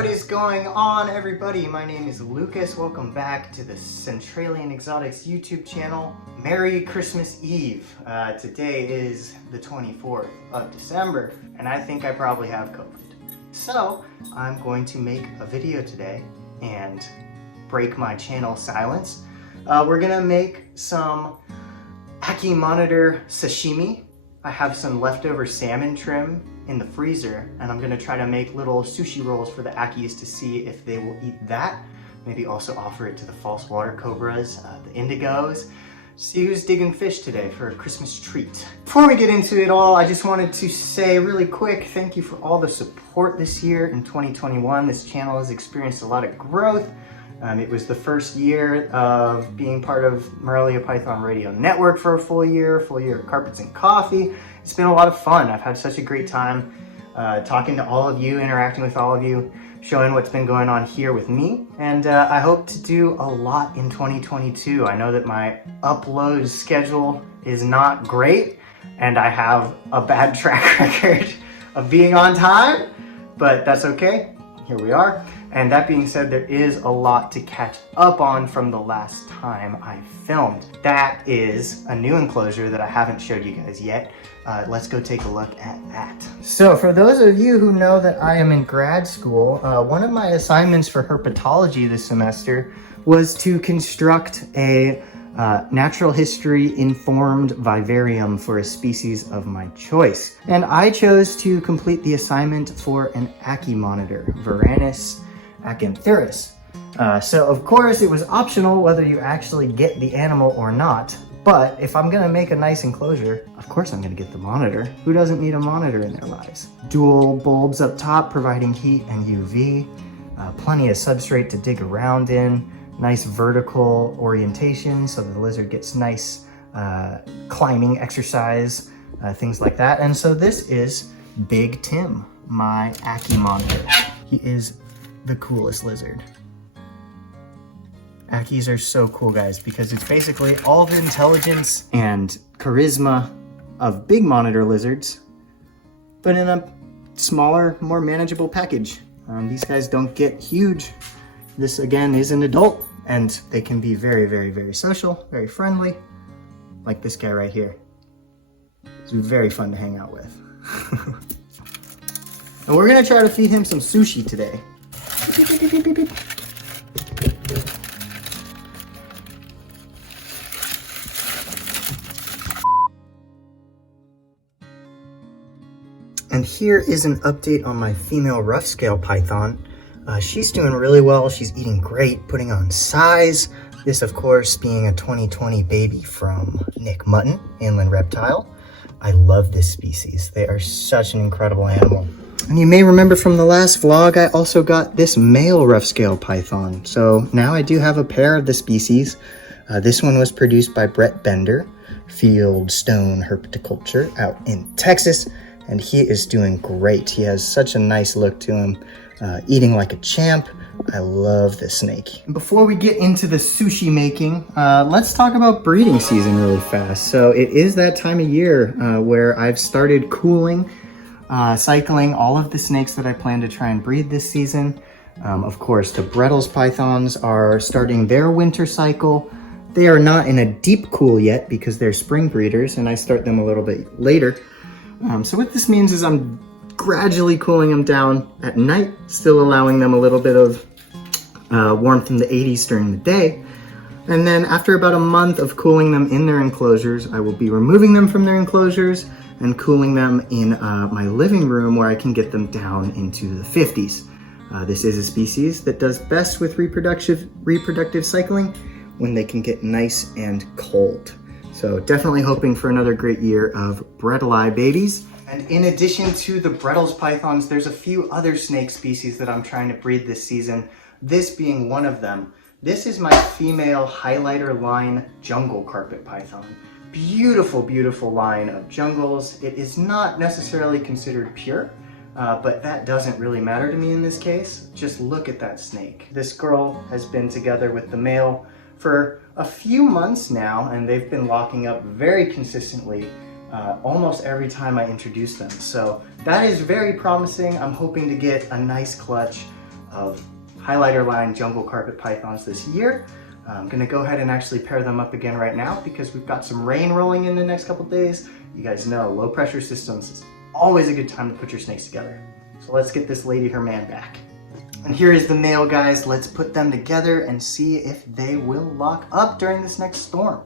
What is going on, everybody? My name is Lucas. Welcome back to the Centralian Exotics YouTube channel. Merry Christmas Eve. Today is the 24th of December, and I think I probably have COVID. So I'm going to make a video today and break my channel silence. We're gonna make some Ackie monitor sashimi. I have some leftover salmon trim in the freezer, and I'm gonna try to make little sushi rolls for the Ackies to see if they will eat that. Maybe also offer it to the false water cobras, the Indigos. See who's digging fish today for a Christmas treat. Before we get into it all, I just wanted to say really quick, thank you for all the support this year in 2021. This channel has experienced a lot of growth. It was the first year of being part of Morelia Python Radio Network for a full year of Carpets and Coffee. It's been a lot of fun. I've had such a great time talking to all of you, interacting with all of you, showing what's been going on here with me. And I hope to do a lot in 2022. I know that my upload schedule is not great, and I have a bad track record of being on time, but that's okay. Here we are. And that being said, there is a lot to catch up on from the last time I filmed. That is a new enclosure that I haven't showed you guys yet. Let's go take a look at that. So for those of you who know that I am in grad school, one of my assignments for herpetology this semester was to construct a natural history informed vivarium for a species of my choice. And I chose to complete the assignment for an Ackie monitor, Varanus acanthoris. So of course it was optional whether you actually get the animal or not, but if I'm gonna make a nice enclosure, of course I'm gonna get the monitor. Who doesn't need a monitor in their lives? Dual bulbs up top providing heat and UV, plenty of substrate to dig around in, nice vertical orientation so that the lizard gets nice climbing exercise, things like that. And so this is Big Tim, my Ackie monitor. He is the coolest lizard. Ackies are so cool, guys, because it's basically all the intelligence and charisma of big monitor lizards, but in a smaller, more manageable package. These guys don't get huge. This, again, is an adult, and they can be very, very, very social, very friendly, like this guy right here. It's very fun to hang out with. And we're gonna try to feed him some sushi today. And here is an update on my female rough scale python. She's doing really well. She's eating great, putting on size. This, of course, being a 2020 baby from Nick Mutton, Inland Reptile. I love this species. They are such an incredible animal. And you may remember from the last vlog, I also got this male rough scale python. So now I do have a pair of the species. This one was produced by Brett Bender, Fieldstone Herpetoculture out in Texas. And he is doing great. He has such a nice look to him, eating like a champ. I love this snake. Before we get into the sushi making, let's talk about breeding season really fast. So it is that time of year where I've started cooling, cycling all of the snakes that I plan to try and breed this season. Of course, the Reptiles pythons are starting their winter cycle. They are not in a deep cool yet because they're spring breeders, and I start them a little bit later. So what this means is I'm gradually cooling them down at night, still allowing them a little bit of warmth in the 80s during the day. And then after about a month of cooling them in their enclosures, I will be removing them from their enclosures and cooling them in my living room where I can get them down into the 50s. This is a species that does best with reproductive cycling when they can get nice and cold. So definitely hoping for another great year of Bredli babies. And in addition to the Reptiles pythons, there's a few other snake species that I'm trying to breed this season, this being one of them. This is my female highlighter line jungle carpet python. Beautiful, beautiful line of jungles. It is not necessarily considered pure, but that doesn't really matter to me in this case. Just look at that snake. This girl has been together with the male for a few months now, and they've been locking up very consistently almost every time I introduce them. So that is very promising. I'm hoping to get a nice clutch of highlighter line jungle carpet pythons this year. I'm gonna go ahead and actually pair them up again right now because we've got some rain rolling in the next couple days. You guys know low pressure systems is always a good time to put your snakes together. So let's get this lady her man back. And here is the male, guys. Let's put them together and see if they will lock up during this next storm.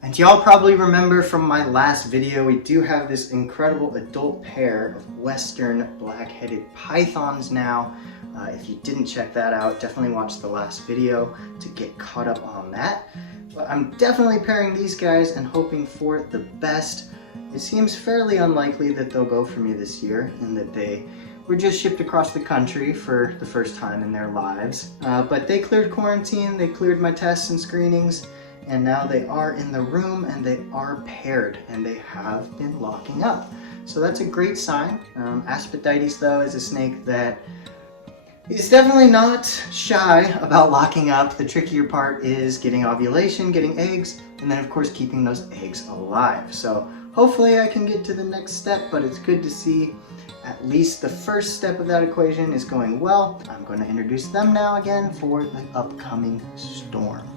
And y'all probably remember from my last video, we do have this incredible adult pair of Western Blackheaded pythons now. If you didn't check that out, definitely watch the last video to get caught up on that. But I'm definitely pairing these guys and hoping for the best. It seems fairly unlikely that they'll go for me this year and that they were just shipped across the country for the first time in their lives. But they cleared quarantine, they cleared my tests and screenings, and now they are in the room and they are paired and they have been locking up. So that's a great sign. Aspidaites though is a snake that is definitely not shy about locking up. The trickier part is getting ovulation, getting eggs, and then of course keeping those eggs alive. So hopefully I can get to the next step, but it's good to see at least the first step of that equation is going well. I'm going to introduce them now again for the upcoming storm.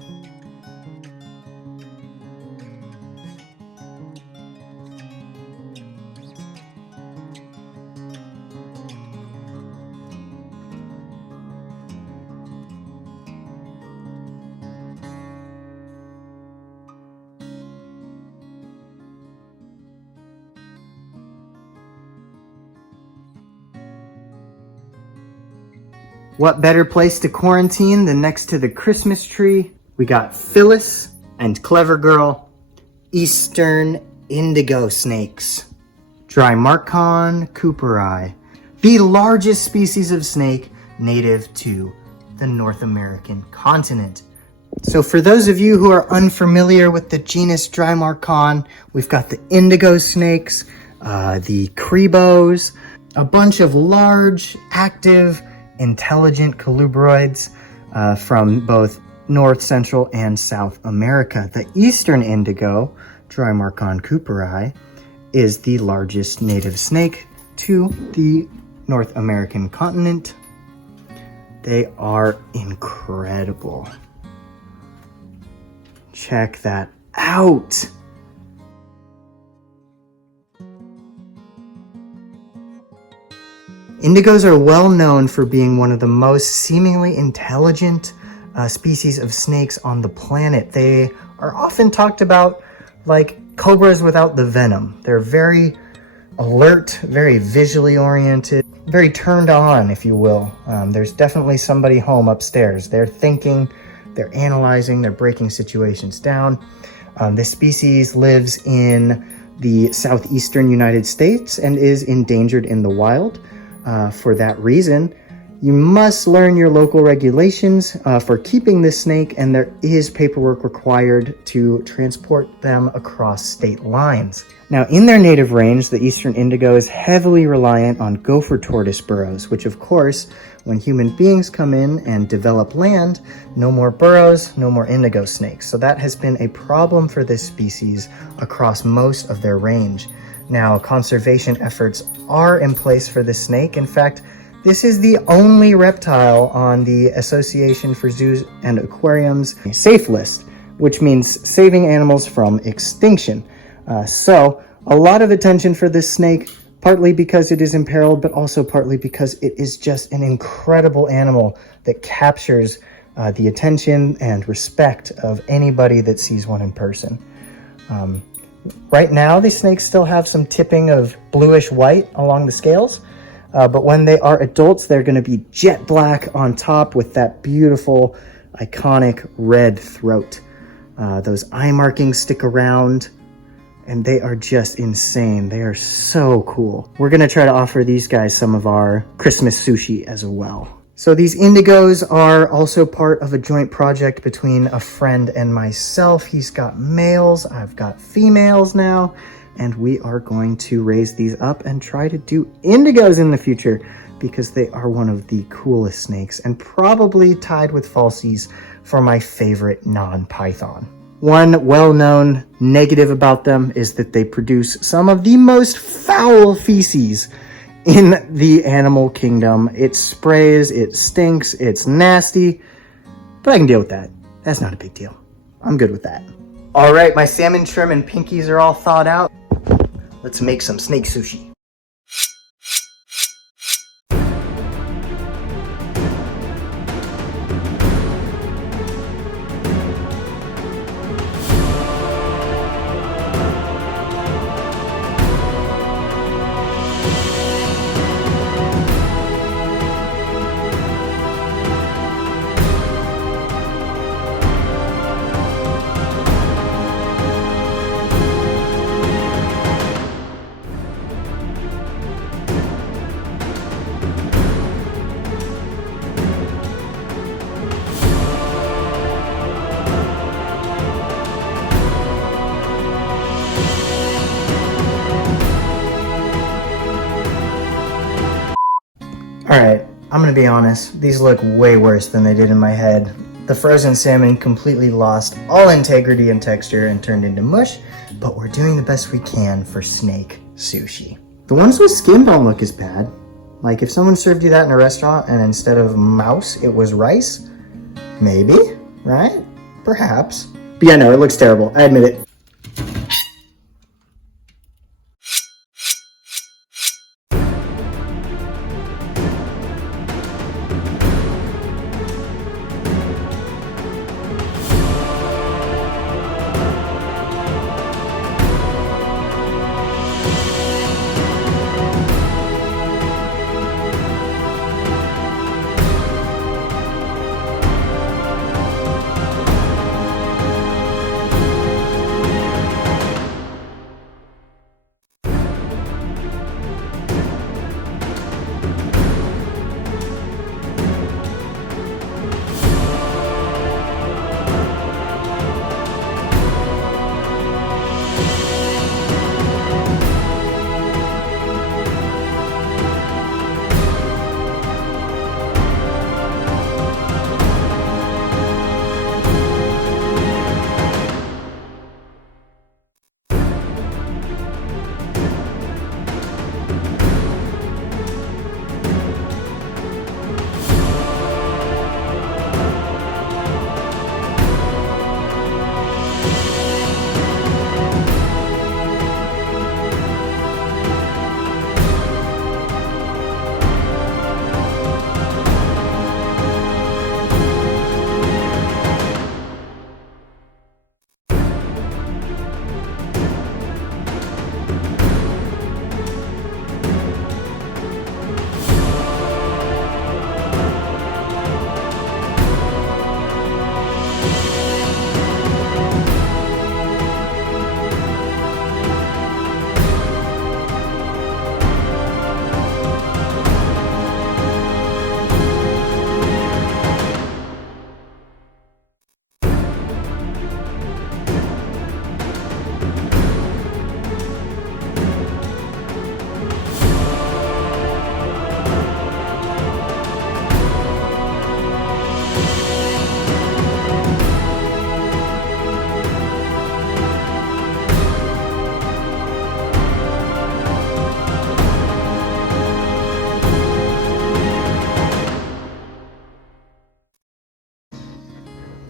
What better place to quarantine than next to the Christmas tree? We got Phyllis and Clever Girl, Eastern Indigo snakes. Drymarchon cooperi, the largest species of snake native to the North American continent. So for those of you who are unfamiliar with the genus Drymarchon, we've got the indigo snakes, the crebos, a bunch of large, active, intelligent colubroids from both North, Central, and South America. The Eastern Indigo, Drymarchon cooperi, is the largest native snake to the North American continent. They are incredible. Check that out. Indigos are well known for being one of the most seemingly intelligent species of snakes on the planet. They are often talked about like cobras without the venom. They're very alert, very visually oriented, very turned on, if you will. There's definitely somebody home upstairs. They're thinking, they're analyzing, they're breaking situations down. This species lives in the southeastern United States and is endangered in the wild. For that reason, you must learn your local regulations for keeping this snake, and there is paperwork required to transport them across state lines. Now, in their native range, the Eastern Indigo is heavily reliant on gopher tortoise burrows, which of course, when human beings come in and develop land, no more burrows, no more indigo snakes. So that has been a problem for this species across most of their range. Now, conservation efforts are in place for this snake. In fact, this is the only reptile on the Association for Zoos and Aquariums safe list, which means saving animals from extinction. So a lot of attention for this snake, partly because it is imperiled, but also partly because it is just an incredible animal that captures the attention and respect of anybody that sees one in person. Right now, these snakes still have some tipping of bluish white along the scales, but when they are adults, they're going to be jet black on top with that beautiful, iconic red throat. Those eye markings stick around, and they are just insane. They are so cool. We're going to try to offer these guys some of our Christmas sushi as well. So these indigos are also part of a joint project between a friend and myself. He's got males, I've got females now, and we are going to raise these up and try to do indigos in the future because they are one of the coolest snakes and probably tied with falsies for my favorite non-python. One well-known negative about them is that they produce some of the most foul feces in the animal kingdom. It sprays, it stinks, it's nasty, but I can deal with that. That's not a big deal. I'm good with that. All right, my salmon trim and pinkies are all thawed out. Let's make some snake sushi. Alright, I'm gonna be honest, these look way worse than they did in my head. The frozen salmon completely lost all integrity and texture and turned into mush, but we're doing the best we can for snake sushi. The ones with skin don't look as bad. Like if someone served you that in a restaurant and instead of mouse, it was rice, maybe, right? Perhaps. But yeah, no, it looks terrible, I admit it.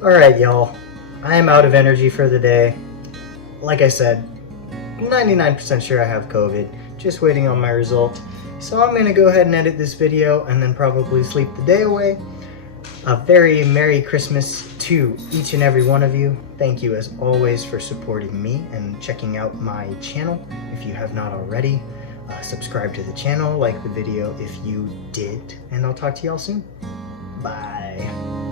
Alright y'all, I am out of energy for the day. Like I said, 99% sure I have COVID, just waiting on my result. So I'm gonna go ahead and edit this video and then probably sleep the day away. A very Merry Christmas to each and every one of you. Thank you as always for supporting me and checking out my channel. If you have not already, subscribe to the channel, like the video if you did, and I'll talk to y'all soon. Bye.